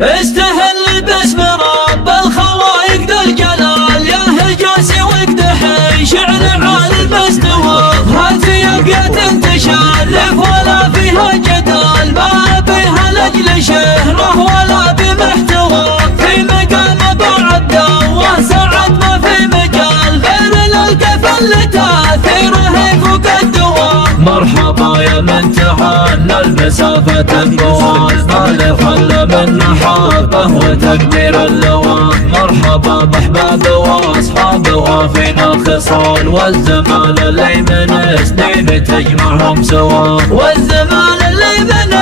استهل باسم رب الخوايق ذو الجلال، يا هجاسي واقدحي شعر على المستوى. هاتي ابيات تشرف ولا فيها جدال، ما بها لاجل شهره ولا بمحتوى. في مقام ابو عبد الله سعد ما في مجال، غير للقفل لتاثيره فوق الدوام. مرحبا يا من تحنى المسافة الطوال، ما له خلى من محبه وتقدير اللوام. مرحبا باحباب واصحاب وفينا خصال، والزمان اللي من سنين تجمعهم سوا. والزمان اللي من